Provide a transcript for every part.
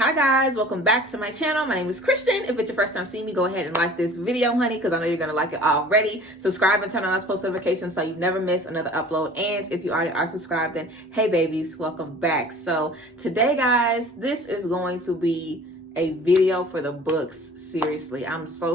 Hi guys, welcome back to my channel. My name is Christian. If it's your first time seeing me, go ahead and like this video, honey, because I know you're going to like it already. Subscribe and turn on those post notifications so you never miss another upload. And if you already are subscribed, then hey babies, welcome back. So today, guys, this is going to be a video for the books. Seriously, I'm so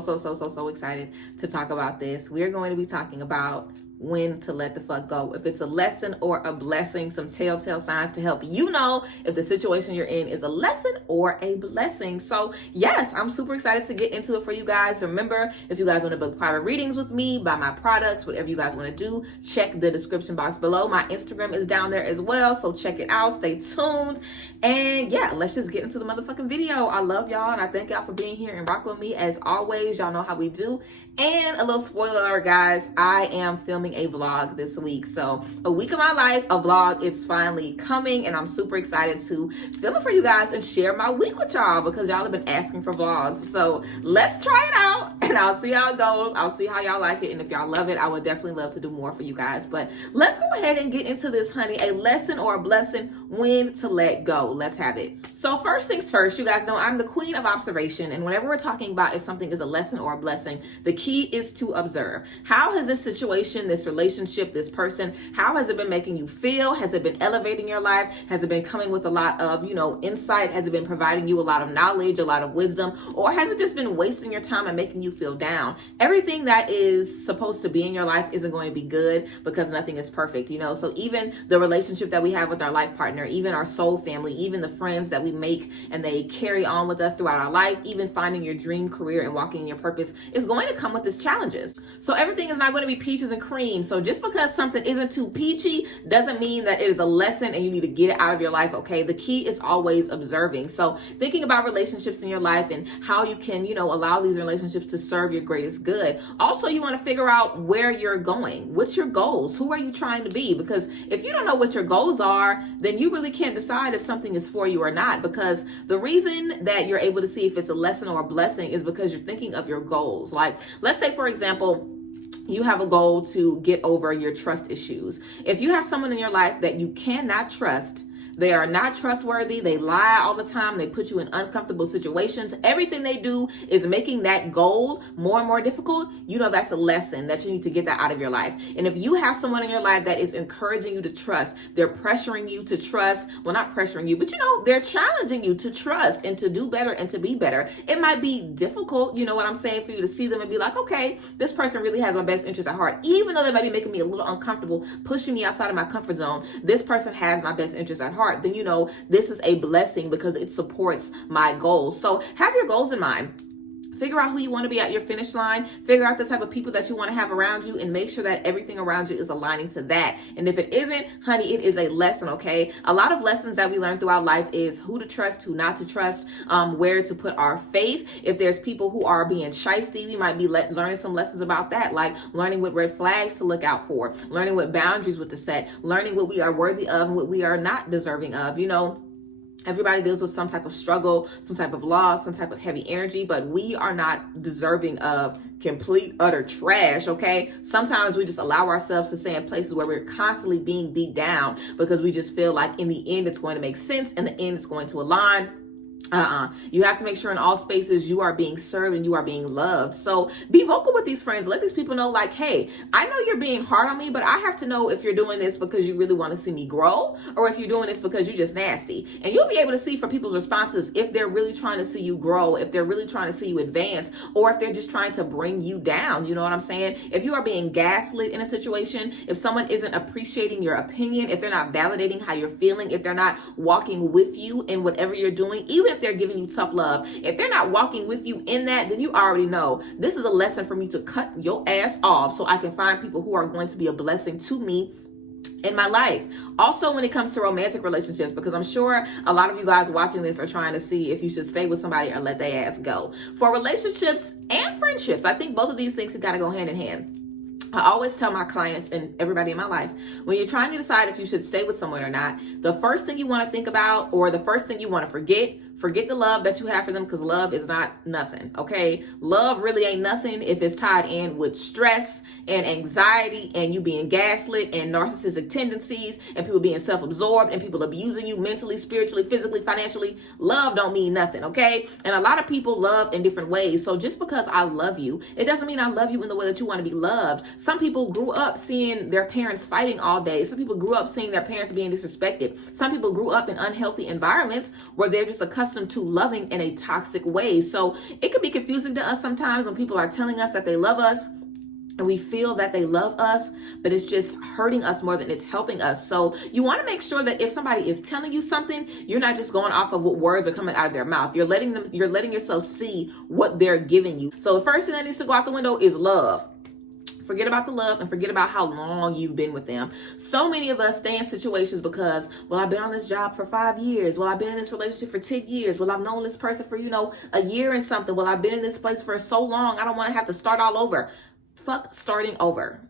excited to talk about this. We're going to be talking about when to let the fuck go. If it's a lesson or a blessing, some telltale signs to help you know if the situation you're in is a lesson or a blessing. So yes, I'm super excited to get into it for you guys. Remember, if you guys want to book private readings with me, buy my products, whatever you guys want to do, check the description box below. My Instagram is down there as well, so check it out. Stay tuned. And yeah, let's just get into the motherfucking video. I love y'all and I thank y'all for being here and rocking with me as always. Y'all know how we do. And a little spoiler alert, guys, I am filming a vlog this week. So a week of my life, a vlog, it's finally coming and I'm super excited to film it for you guys and share my week with y'all because y'all have been asking for vlogs. So let's try it out and I'll see how it goes. I'll see how y'all like it. And if y'all love it, I would definitely love to do more for you guys. But let's go ahead and get into this, honey. A lesson or a blessing, when to let go. Let's have it. So first things first, you guys know I'm the queen of observation. And whenever we're talking about if something is a lesson or a blessing, the key is to observe. How has this situation, this relationship, this person, how has it been making you feel? Has it been elevating your life? Has it been coming with a lot of, insight? Has it been providing you a lot of knowledge, a lot of wisdom? Or has it just been wasting your time and making you feel down? Everything that is supposed to be in your life isn't going to be good because nothing is perfect, So even the relationship that we have with our life partner, even our soul family, even the friends that we make and they carry on with us throughout our life, even finding your dream career and walking in your purpose is going to come with its challenges. So everything is not going to be peaches and cream. So just because something isn't too peachy doesn't mean that it is a lesson and you need to get it out of your life, okay? The key is always observing. So thinking about relationships in your life and how you can, allow these relationships to serve your greatest good. Also, you want to figure out where you're going. What's your goals? Who are you trying to be? Because if you don't know what your goals are, then you really can't decide if something is for you or not. Because the reason that you're able to see if it's a lesson or a blessing is because you're thinking of your goals. Like, let's say, for example, you have a goal to get over your trust issues. If you have someone in your life that you cannot trust, they are not trustworthy. They lie all the time. They put you in uncomfortable situations. Everything they do is making that goal more and more difficult. That's a lesson that you need to get that out of your life. And if you have someone in your life that is encouraging you to trust, they're pressuring you to trust. Well, not pressuring you, but they're challenging you to trust and to do better and to be better. It might be difficult, what I'm saying, for you to see them and be like, okay, this person really has my best interest at heart. Even though they might be making me a little uncomfortable, pushing me outside of my comfort zone, this person has my best interest at heart. Then this is a blessing because it supports my goals. So have your goals in mind. Figure out who you want to be at your finish line. Figure out the type of people that you want to have around you and make sure that everything around you is aligning to that. And if it isn't, honey, it is a lesson, okay? A lot of lessons that we learn throughout life is who to trust, who not to trust, where to put our faith. If there's people who are being shysty, we might be learning some lessons about that, like learning what red flags to look out for, learning what boundaries to set, learning what we are worthy of and what we are not deserving of, Everybody deals with some type of struggle, some type of loss, some type of heavy energy, but we are not deserving of complete, utter trash, okay? Sometimes we just allow ourselves to stay in places where we're constantly being beat down because we just feel like in the end it's going to make sense, in the end it's going to align. You have to make sure in all spaces you are being served and you are being loved. So be vocal with these friends. Let these people know, like, hey, I know you're being hard on me, but I have to know if you're doing this because you really want to see me grow or if you're doing this because you're just nasty. And you'll be able to see from people's responses if they're really trying to see you grow, if they're really trying to see you advance, or if they're just trying to bring you down. You know what I'm saying? If you are being gaslit in a situation, if someone isn't appreciating your opinion, if they're not validating how you're feeling, if they're not walking with you in whatever you're doing, even if they're giving you tough love, if they're not walking with you in that, then you already know this is a lesson for me to cut your ass off so I can find people who are going to be a blessing to me in my life. Also, when it comes to romantic relationships, because I'm sure a lot of you guys watching this are trying to see if you should stay with somebody or let their ass go. For relationships and friendships, I think both of these things have got to go hand in hand. I always tell my clients and everybody in my life, when you're trying to decide if you should stay with someone or not, the first thing you want to think about or the first thing you want to forget Forget the love that you have for them, because love is not nothing, okay? Love really ain't nothing if it's tied in with stress and anxiety and you being gaslit and narcissistic tendencies and people being self-absorbed and people abusing you mentally, spiritually, physically, financially. Love don't mean nothing, okay? And a lot of people love in different ways. So just because I love you, it doesn't mean I love you in the way that you want to be loved. Some people grew up seeing their parents fighting all day. Some people grew up seeing their parents being disrespected. Some people grew up in unhealthy environments where they're just accustomed to loving in a toxic way. So it could be confusing to us sometimes when people are telling us that they love us and we feel that they love us, but it's just hurting us more than it's helping us. So you want to make sure that if somebody is telling you something, you're not just going off of what words are coming out of their mouth. You're letting yourself see what they're giving you. So the first thing that needs to go out the window is love. Forget about the love and forget about how long you've been with them. So many of us stay in situations because, well, I've been on this job for 5 years. Well, I've been in this relationship for 10 years. Well, I've known this person for, a year and something. Well, I've been in this place for so long. I don't want to have to start all over. Fuck starting over.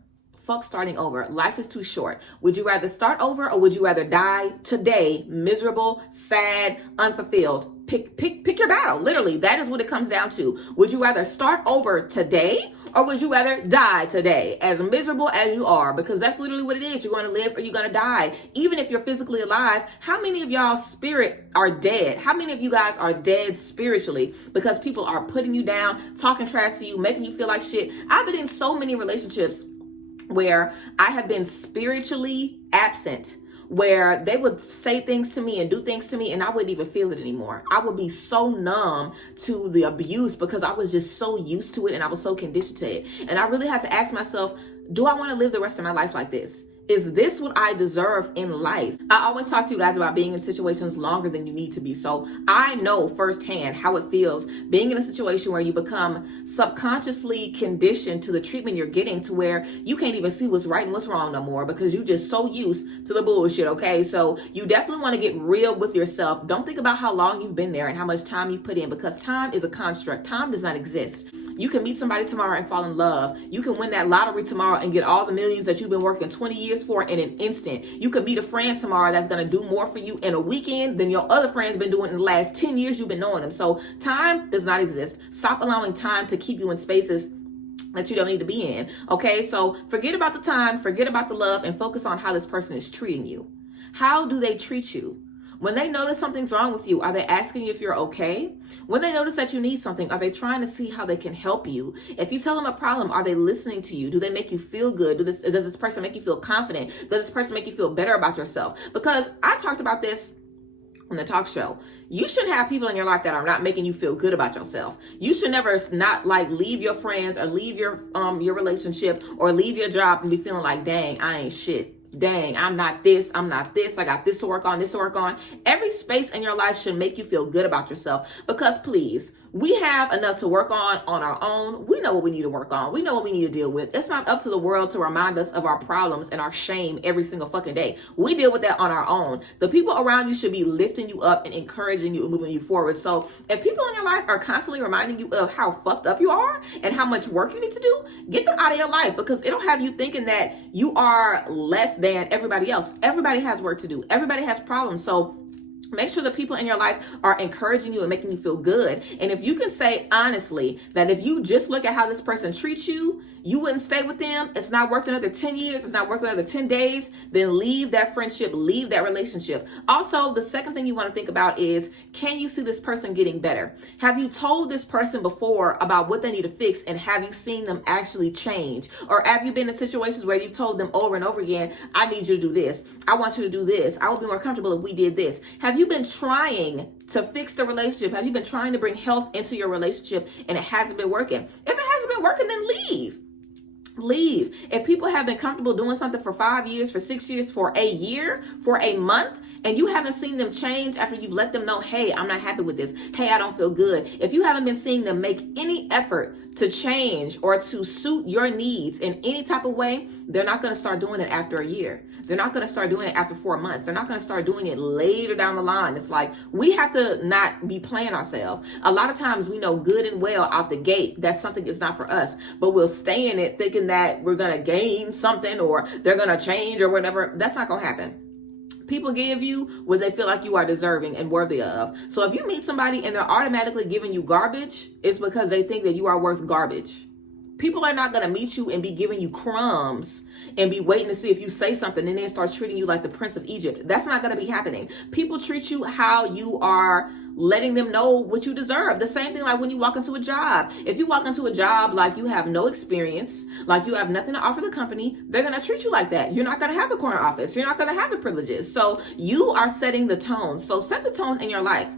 Fuck starting over. Life is too short. Would you rather start over or would you rather die today, miserable, sad, unfulfilled? Pick your battle. Literally, that is what it comes down to. Would you rather start over today or would you rather die today as miserable as you are? Because that's literally what it is. You're going to live or you're going to die. Even if you're physically alive, how many of y'all's spirit are dead? How many of you guys are dead spiritually because people are putting you down, talking trash to you, making you feel like shit? I've been in so many relationships where I have been spiritually absent, where they would say things to me and do things to me and I wouldn't even feel it anymore. I would be so numb to the abuse because I was just so used to it and I was so conditioned to it. And I really had to ask myself, do I want to live the rest of my life like this? Is this what I deserve in life? I always talk to you guys about being in situations longer than you need to be. So I know firsthand how it feels being in a situation where you become subconsciously conditioned to the treatment you're getting to where you can't even see what's right and what's wrong no more because you're just so used to the bullshit, okay? So you definitely want to get real with yourself. Don't think about how long you've been there and how much time you've put in because time is a construct. Time does not exist. You can meet somebody tomorrow and fall in love. You can win that lottery tomorrow and get all the millions that you've been working 20 years for in an instant. You could meet a friend tomorrow that's going to do more for you in a weekend than your other friends been doing in the last 10 years you've been knowing them. So time does not exist. Stop allowing time to keep you in spaces that you don't need to be in. Okay, so forget about the time, forget about the love, and focus on how this person is treating you. How do they treat you? When they notice something's wrong with you, are they asking you if you're okay? When they notice that you need something, are they trying to see how they can help you? If you tell them a problem, are they listening to you? Do they make you feel good? Does this person make you feel confident? Does this person make you feel better about yourself? Because I talked about this on the talk show. You shouldn't have people in your life that are not making you feel good about yourself. You should never not leave your friends or leave your relationship or leave your job and be feeling like, dang, I ain't shit. Dang, I'm not this. I got this to work on, Every space in your life should make you feel good about yourself because please, we have enough to work on our own. We know what we need to work on. We know what we need to deal with. It's not up to the world to remind us of our problems and our shame every single fucking day. We deal with that on our own. The people around you should be lifting you up and encouraging you and moving you forward. So if people in your life are constantly reminding you of how fucked up you are and how much work you need to do, get them out of your life because it'll have you thinking that you are less than everybody else. Everybody has work to do. Everybody has problems. So make sure the people in your life are encouraging you and making you feel good. And if you can say honestly that if you just look at how this person treats you, you wouldn't stay with them, it's not worth another 10 years, it's not worth another 10 days, then leave that friendship, leave that relationship. Also, the second thing you want to think about is, can you see this person getting better? Have you told this person before about what they need to fix and have you seen them actually change? Or have you been in situations where you've told them over and over again, I need you to do this, I want you to do this, I would be more comfortable if we did this? Have you been trying to fix the relationship? Have you been trying to bring health into your relationship and it hasn't been working? If it hasn't been working, then leave. If people have been comfortable doing something for 5 years, for 6 years, for a year, for a month, and you haven't seen them change after you've let them know, hey, I'm not happy with this. Hey, I don't feel good. If you haven't been seeing them make any effort to change or to suit your needs in any type of way, they're not going to start doing it after a year. They're not going to start doing it after 4 months. They're not going to start doing it later down the line. It's like we have to not be playing ourselves. A lot of times we know good and well out the gate that something is not for us, but we'll stay in it thinking that we're going to gain something or they're going to change or whatever. That's not going to happen. People give you what they feel like you are deserving and worthy of. So if you meet somebody and they're automatically giving you garbage, it's because they think that you are worth garbage. People are not going to meet you and be giving you crumbs and be waiting to see if you say something and then start treating you like the Prince of Egypt. That's not going to be happening. People treat you how you are letting them know what you deserve. The same thing like when you walk into a job. If you walk into a job like you have no experience, like you have nothing to offer the company, they're going to treat you like that. You're not going to have the corner office. You're not going to have the privileges. So you are setting the tone. So set the tone in your life.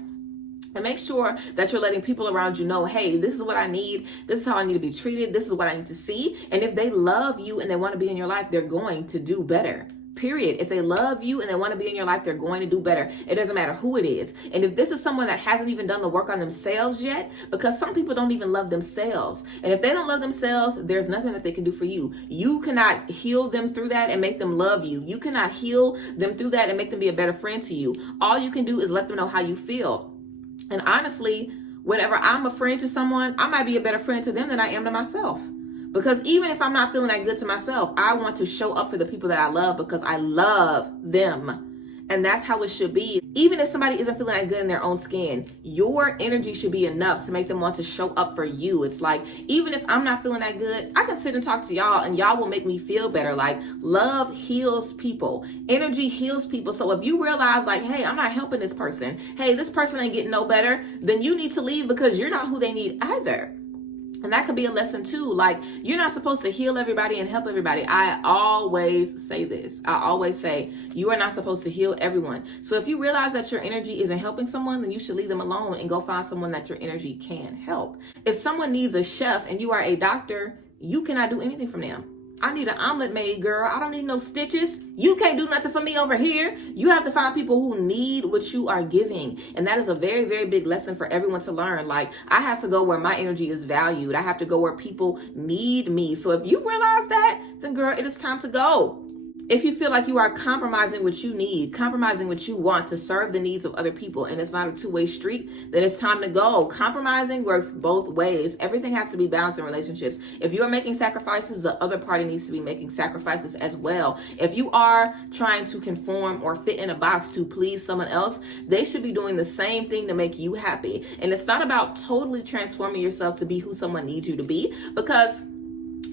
And make sure that you're letting people around you know, hey, this is what I need. This is how I need to be treated. This is what I need to see. And if they love you and they want to be in your life, they're going to do better. Period. If they love you and they want to be in your life, they're going to do better. It doesn't matter who it is. And if this is someone that hasn't even done the work on themselves yet, because some people don't even love themselves. And if they don't love themselves, there's nothing that they can do for you. You cannot heal them through that and make them love you. You cannot heal them through that and make them be a better friend to you. All you can do is let them know how you feel. And honestly, whenever I'm a friend to someone, I might be a better friend to them than I am to myself. Because even if I'm not feeling that good to myself, I want to show up for the people that I love because I love them. And that's how it should be. Even if somebody isn't feeling that good in their own skin, your energy should be enough to make them want to show up for you. It's like, even if I'm not feeling that good, I can sit and talk to y'all and y'all will make me feel better. Like, love heals people. Energy heals people. So if you realize like, hey, I'm not helping this person. Hey, this person ain't getting no better. Then you need to leave because you're not who they need either. And that could be a lesson too. Like, you're not supposed to heal everybody and help everybody. I always say this. I always say, you are not supposed to heal everyone. So if you realize that your energy isn't helping someone, then you should leave them alone and go find someone that your energy can help. If someone needs a chef and you are a doctor, you cannot do anything from them. I need an omelet made, girl. I don't need no stitches. You can't do nothing for me over here. You have to find people who need what you are giving. And that is a very, very big lesson for everyone to learn. Like, I have to go where my energy is valued. I have to go where people need me. So if you realize that, then girl, it is time to go. If you feel like you are compromising what you need, compromising what you want to serve the needs of other people, and it's not a two-way street, then it's time to go. Compromising works both ways. Everything has to be balanced in relationships. If you are making sacrifices, the other party needs to be making sacrifices as well. If you are trying to conform or fit in a box to please someone else, they should be doing the same thing to make you happy. And it's not about totally transforming yourself to be who someone needs you to be, because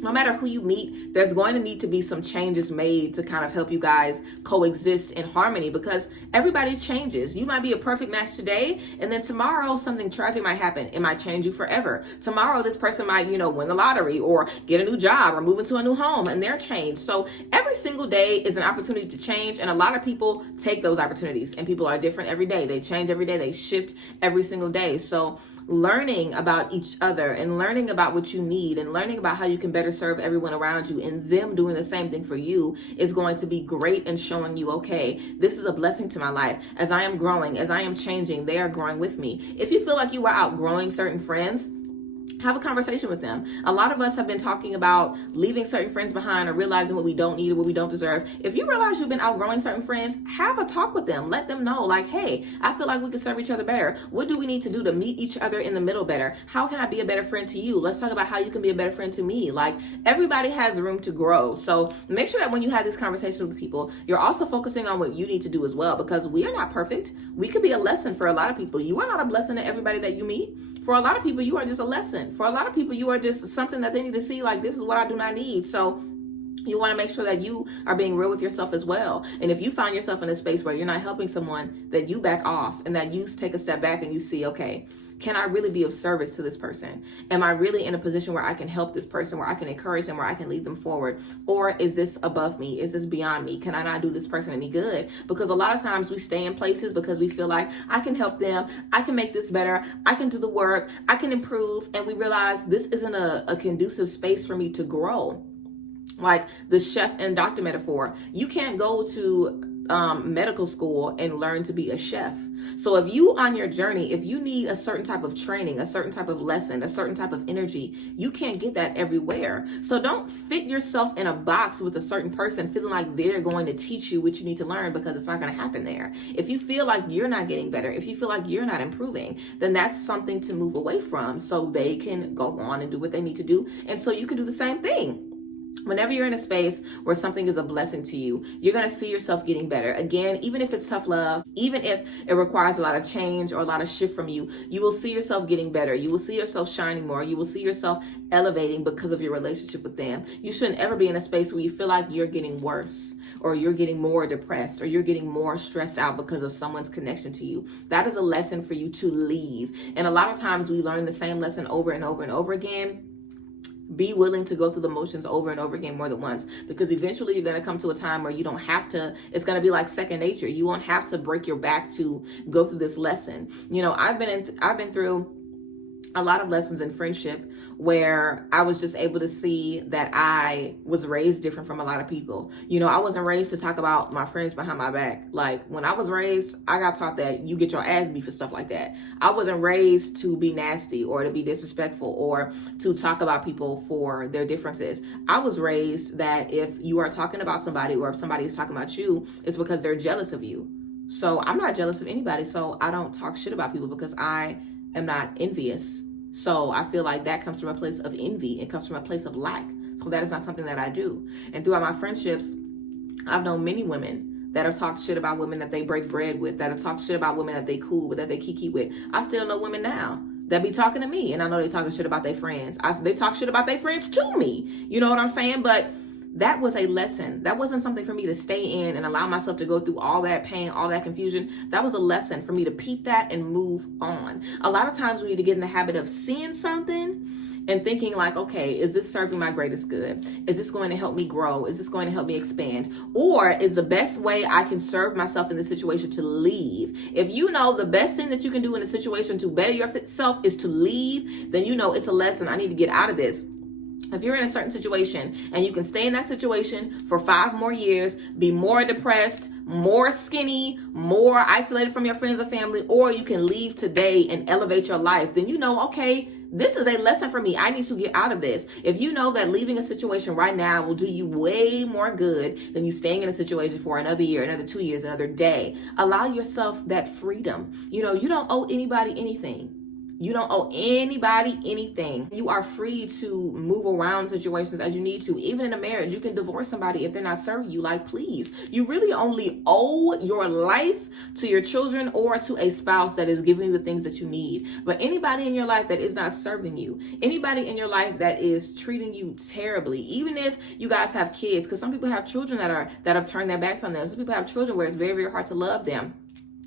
no matter who you meet, there's going to need to be some changes made to kind of help you guys coexist in harmony, because everybody changes. You might be a perfect match today, and then tomorrow something tragic might happen. It might change you forever. Tomorrow this person might, win the lottery or get a new job or move into a new home, and they're changed. So every single day is an opportunity to change, and a lot of people take those opportunities, and people are different every day. They change every day. They shift every single day. So learning about each other and learning about what you need and learning about how you can better serve everyone around you and them doing the same thing for you is going to be great in showing you, okay, this is a blessing to my life. As I am growing, as I am changing, they are growing with me. If you feel like you are outgrowing certain friends, have a conversation with them. A lot of us have been talking about leaving certain friends behind or realizing what we don't need or what we don't deserve. If you realize you've been outgrowing certain friends, have a talk with them. Let them know, like, hey, I feel like we can serve each other better. What do we need to do to meet each other in the middle better? How can I be a better friend to you? Let's talk about how you can be a better friend to me. Like, everybody has room to grow. So make sure that when you have this conversation with people, you're also focusing on what you need to do as well, because we are not perfect. We could be a lesson for a lot of people. You are not a blessing to everybody that you meet. For a lot of people, you are just a lesson. For a lot of people, you are just something that they need to see, like, this is what I do not need. So you want to make sure that you are being real with yourself as well. And if you find yourself in a space where you're not helping someone, that you back off and that you take a step back and you see, okay, can I really be of service to this person? Am I really in a position where I can help this person, where I can encourage them, where I can lead them forward? Or is this above me? Is this beyond me? Can I not do this person any good? Because a lot of times we stay in places because we feel like I can help them, I can make this better, I can do the work, I can improve, and we realize this isn't a conducive space for me to grow. Like the chef and doctor metaphor, you can't go to medical school and learn to be a chef. So if you on your journey, if you need a certain type of training, a certain type of lesson, a certain type of energy, you can't get that everywhere. So don't fit yourself in a box with a certain person feeling like they're going to teach you what you need to learn, because it's not going to happen there. If you feel like you're not getting better, if you feel like you're not improving, then that's something to move away from so they can go on and do what they need to do. And so you can do the same thing. Whenever you're in a space where something is a blessing to you, you're going to see yourself getting better. Again, even if it's tough love, even if it requires a lot of change or a lot of shift from you, you will see yourself getting better. You will see yourself shining more. You will see yourself elevating because of your relationship with them. You shouldn't ever be in a space where you feel like you're getting worse, or you're getting more depressed, or you're getting more stressed out because of someone's connection to you. That is a lesson for you to leave. And a lot of times we learn the same lesson over and over and over again. Be willing to go through the motions over and over again more than once, because eventually you're going to come to a time where you don't have to. It's going to be like second nature. You won't have to break your back to go through this lesson. You know, I've been through a lot of lessons in friendship where I was just able to see that I was raised different from a lot of people. You know, I wasn't raised to talk about my friends behind my back. Like, when I was raised, I got taught that you get your ass beat for stuff like that. I wasn't raised to be nasty or to be disrespectful or to talk about people for their differences. I was raised that if you are talking about somebody, or if somebody is talking about you, it's because they're jealous of you. So I'm not jealous of anybody. So I don't talk shit about people because I am not envious. So I feel like that comes from a place of envy. It comes from a place of lack. So that is not something that I do. And throughout my friendships, I've known many women that have talked shit about women that they break bread with, that have talked shit about women that they cool with, that they kiki with. I still know women now that be talking to me, and I know they talking shit about their friends. They talk shit about their friends to me. You know what I'm saying? But that was a lesson. That wasn't something for me to stay in and allow myself to go through all that pain, all that confusion. That was a lesson for me to peep that and move on. A lot of times we need to get in the habit of seeing something and thinking like, okay, is this serving my greatest good? Is this going to help me grow? Is this going to help me expand? Or is the best way I can serve myself in this situation to leave? If you know the best thing that you can do in a situation to better yourself is to leave, then you know it's a lesson. I need to get out of this. If you're in a certain situation and you can stay in that situation for 5 more years, be more depressed, more skinny, more isolated from your friends and family, or you can leave today and elevate your life, then you know, okay, this is a lesson for me. I need to get out of this. If you know that leaving a situation right now will do you way more good than you staying in a situation for another year, another 2 years, another day, allow yourself that freedom. You know, you don't owe anybody anything. You don't owe anybody anything. You are free to move around situations as you need to. Even in a marriage, you can divorce somebody if they're not serving you. Like, please, you really only owe your life to your children or to a spouse that is giving you the things that you need. But anybody in your life that is not serving you, anybody in your life that is treating you terribly, even if you guys have kids, because some people have children that have turned their backs on them. Some people have children where it's very, very hard to love them.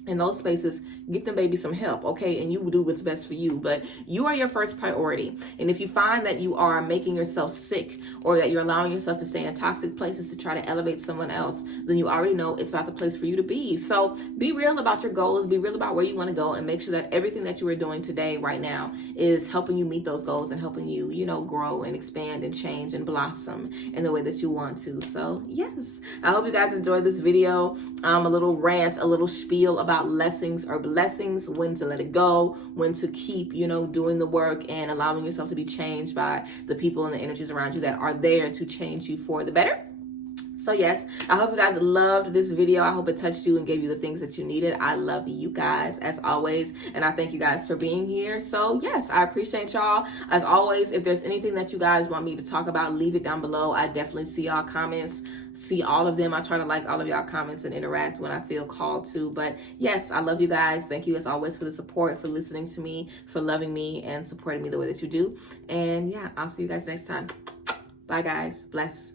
In those spaces, get them baby some help, okay? And you will do what's best for you. But you are your first priority. And if you find that you are making yourself sick, or that you're allowing yourself to stay in toxic places to try to elevate someone else, then you already know it's not the place for you to be. So be real about your goals, be real about where you want to go, and make sure that everything that you are doing today, right now, is helping you meet those goals and helping you, you know, grow and expand and change and blossom in the way that you want to. So yes, I hope you guys enjoyed this video. A little rant, a little spiel about lessons or blessings, when to let it go, when to keep, you know, doing the work and allowing yourself to be changed by the people and the energies around you that are there to change you for the better. So yes, I hope you guys loved this video. I hope it touched you and gave you the things that you needed. I love you guys as always, and I thank you guys for being here. So yes, I appreciate y'all. As always, if there's anything that you guys want me to talk about, leave it down below. I definitely see y'all comments, see all of them. I try to like all of y'all comments and interact when I feel called to. But yes, I love you guys. Thank you as always for the support, for listening to me, for loving me and supporting me the way that you do. And yeah, I'll see you guys next time. Bye guys. Bless.